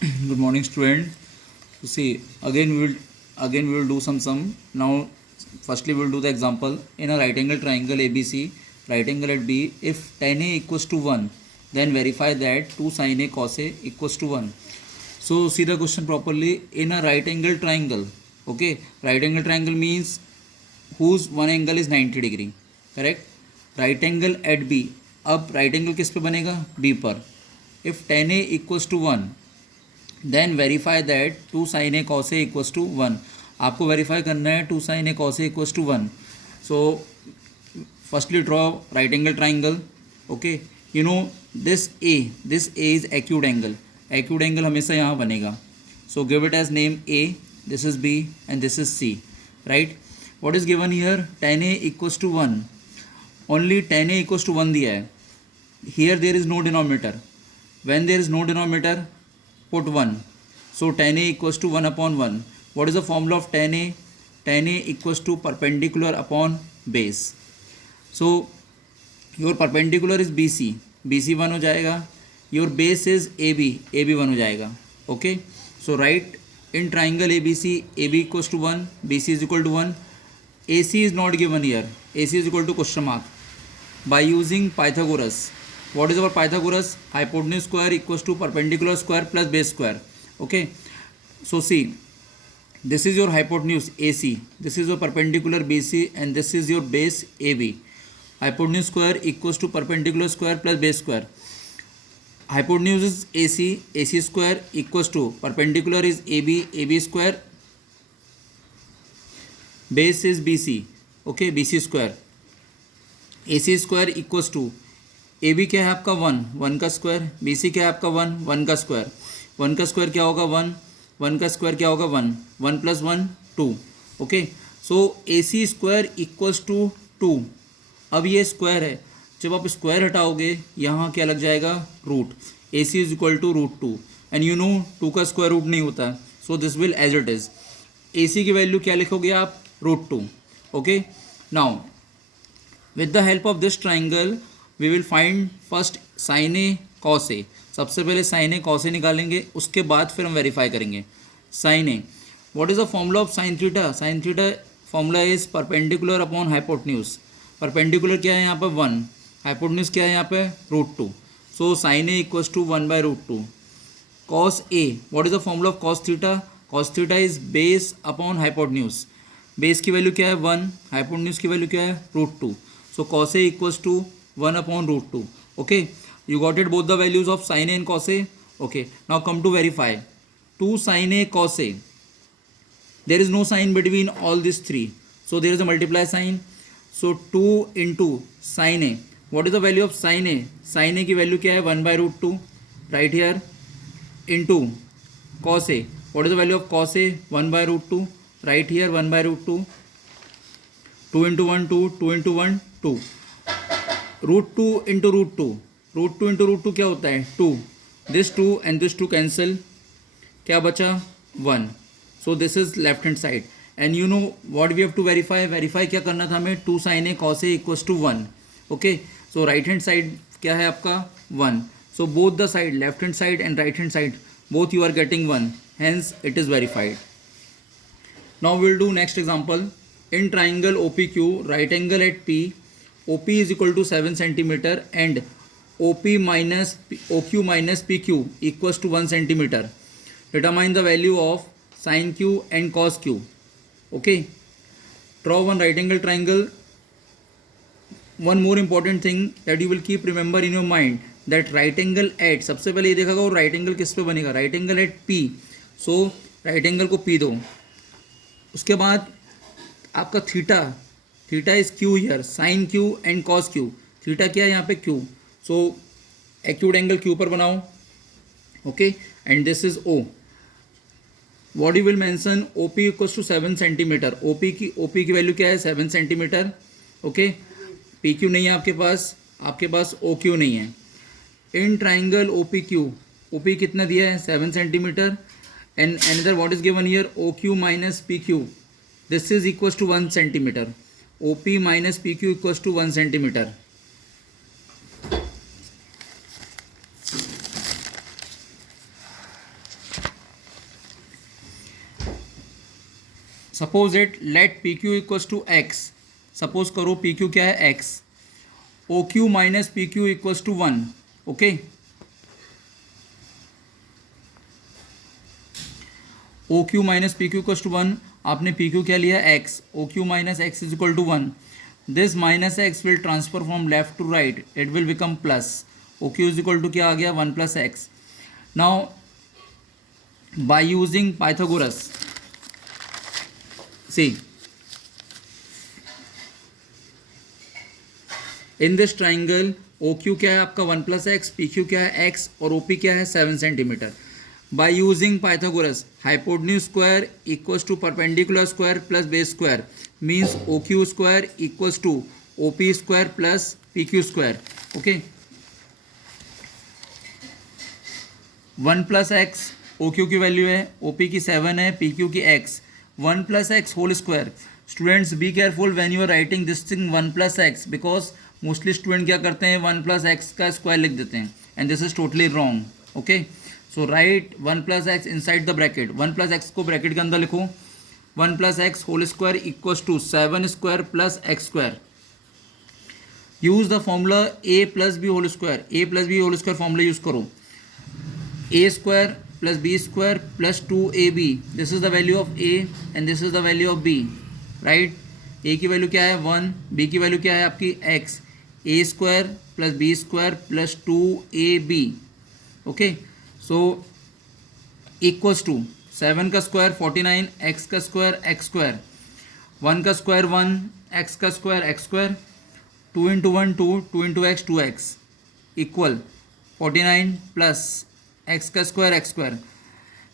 Good morning, student. So see, again we will do some sum. Now, firstly we will do the example. In a right angle triangle ABC, right angle at B, if tan A equals to 1, then verify that 2 sin A cos A equals to 1. So see the question properly. In a right angle triangle, okay, right angle triangle means whose one angle is 90 degree, correct? Right angle at B. अब right angle किस पे बनेगा? B पर. If tan A equals to 1, then verify that 2 sin A cos A equals to 1. आपको verify करना है 2 sin A cos A equals to 1. So firstly draw right angle triangle. Okay, you know this A is acute angle हमेशा यहाँ बनेगा. So give it as name A, this is B and this is C. Right, what is given here? tan A equals to 1. Only tan A equals to 1 दिया है. Here there is no denominator. When there is no denominator, put 1. So tan A equals to 1 upon 1. What is the formula of tan A? Tan A equals to perpendicular upon base. So your perpendicular is BC, BC 1 हो जाएगा. Your base is AB, AB 1 हो जाएगा. Okay, so write in triangle ABC, AB equals to 1, BC is equal to 1. AC is not given here. AC is equal to question mark. By using Pythagoras, what is our Pythagoras? Hypotenuse square equals to perpendicular square plus base square. Okay, so see, this is your hypotenuse AC, this is your perpendicular BC, and this is your base AB. Hypotenuse square equals to perpendicular square plus base square. Hypotenuse is AC, AC square equals to perpendicular is AB, AB square, base is BC. Okay, BC square. AC square equals to A B क्या है आपका 1, 1 का square. B C क्या है आपका 1, 1 का square. 1 का square क्या होगा 1, 1 का स्क्वायर क्या होगा 1, 1 plus 1 2. Okay, so A C square equals to 2. अब ये स्क्वायर है, जब आप स्क्वायर हटाओगे यहाँ क्या लग जाएगा? Root. A C is equal to root 2, and you know 2 का स्क्वायर रूट नहीं होता, so this will as it is. A C की वैल्यू क्या लिखोगे आप? Root 2. Okay, now with the help of this triangle we will find first sine A cos A. सबसे पहले sign A cos ए निकालेंगे, उसके बाद फिर हम वेरीफाई करेंगे. Sine A, what is the formula of sine theta? Sine theta formula is perpendicular upon hypotenuse. Perpendicular क्या है यहाँ पर 1, हाइपोटेन्यूज क्या है यहाँ पे? Root 2. So sine A equals to 1 by root 2. Cos A, what is the formula of cos theta? Cos theta is base upon hypotenuse. Base की value क्या है 1, हाइपोटेन्यूज की वैल्यू क्या है? Root 2. So cos A equals to 1 upon root 2. Okay, you got it, both the values of sin A and cos A. Okay, now come to verify. 2 sin A cos A, there is no sign between all these three, so there is a multiply sign. So 2 into sin A, what is the value of sin A? Sin A की value क्या है? 1 by root 2, right here, into cos A, what is the value of cos A? 1 by root 2, right here, 1 by root 2. 2 into 1 2, 2 into 1 2. Root 2 into root 2, root 2 into root 2 क्या होता है? 2. This 2 and this 2 cancel, क्या बचा? 1. So this is left hand side. And you know what we have to verify? Verify क्या करना था हमें? 2 sin A cos A equals to 1. Okay, so right hand side क्या है आपका? 1. So both the side, left hand side and right hand side, both you are getting 1, hence it is verified. Now will do next example. In triangle O P Q, right angle at P, OP is equal to 7 centimeter and OQ minus PQ equals to 1 centimeter. Determine the value of sin Q and cos Q. Okay, draw one right angle triangle. One more important thing that you will keep remember in your mind, that right angle at, सबसे पहले ये देखा होगा right angle किस पे बनेगा? Right angle at P. So right angle को P दो. उसके बाद आपका theta, theta is Q here, sine Q and cos Q. Theta क्या है यहाँ पे? Q. So acute angle Q पर बनाओ. Okay, and this is O. What you will mention? OP equals to 7 centimetre. OP की वैल्यू क्या है? 7 centimetre. Okay, P Q नहीं है आपके पास ओ क्यू नहीं है. In triangle O P Q, O P कितना दिया है? 7 centimetre. And another what is given here? O Q minus P Q, this is equals to 1 centimetre. OP minus PQ equals to 1 centimeter. Suppose it let P Q equals to x, suppose करो P Q क्या है x, O Q minus P Q equals to 1, okay. O Q minus P Q equals to 1, आपने P Q क्या लिया x, O Q minus x is equal to 1, this minus x will transfer from left to right, it will become plus, O Q is equal to क्या आ गया 1 plus x. Now by using Pythagoras, see in this triangle O Q क्या है आपका 1 plus x, P Q क्या है x और O P क्या है 7 centimetre. By using Pythagoras hypotenuse square equals to perpendicular square plus base square means O Q square equals to O P square plus P Q square, okay. 1 plus x O Q की value है, O P की 7 है, P Q की x, 1 plus x whole square. Students be careful when you are writing this thing 1 plus x, because mostly student क्या करते हैं 1 plus x का square लिख देते हैं and this is totally wrong, okay. So write 1 plus X inside the bracket, 1 plus X को bracket के अंदर लिखो, 1 plus x whole square equals to 7 square plus X square. Use the formula A plus B whole square, A plus B whole square formula use करो, A square plus B square plus 2ab, this is the value of A and this is the value of B, right. A की value क्या है 1, B की value क्या है आपकी x, A square plus B square plus 2ab, okay. So equals to 7 का square 49, x का square x square, 1 का स्क्वायर 1, x का square x square, 2 into 1 2, 2 into x 2x equal 49 plus x का square x square,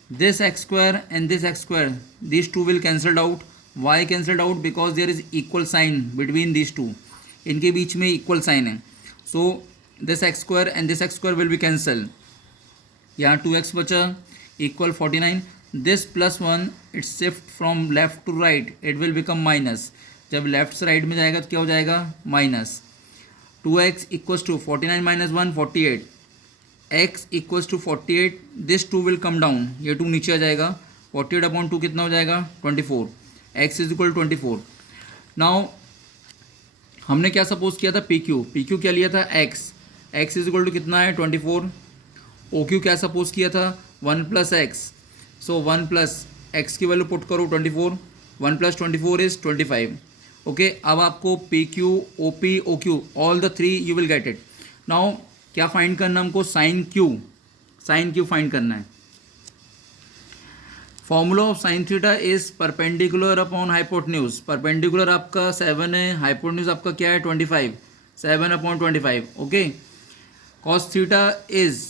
this x square and this x square, these two will cancelled out, why cancelled out, because there is equal sign between these two, इनके बीच में equal sign है, so this x square and this x square will be cancelled, यहाँ 2x बचा equal 49, this plus 1 it shift from left to right, it will become minus, जब left से right में जाएगा तो क्या हो जाएगा minus, 2x equals to 49 minus 1 48, x equals to 48, this 2 will come down, ये 2 नीचे आ जाएगा, 48 अपॉन 2 कितना हो जाएगा 24, x इज इक्वल 24। नाउ हमने क्या सपोज किया था पी क्यू क्या लिया था x इज इक्वल टू कितना है 24, ओ क्यू क्या सपोज किया था 1 प्लस एक्स, सो 1 प्लस एक्स की वैल्यू पुट करो 24, 1 प्लस 24 इज 25, ओके। अब आपको P Q O P O Q all the 3 you will get it. Now क्या फाइंड करना हमको, साइन क्यू फाइंड करना है। Formula of sine theta is perpendicular upon hypotenuse, perpendicular आपका 7 है, हाइपोटेन्यूज आपका क्या है 25, 7 upon 25, okay. Cos theta is,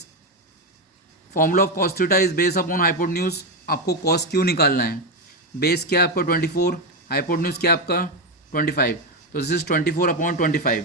formula of cos theta is base upon hypotenuse, आपको कॉस क्यू निकालना है, बेस क्या है आपका 24, हाइपोटेन्यूज क्या है आपका 25, तो दिस इज 24 अपॉन 25,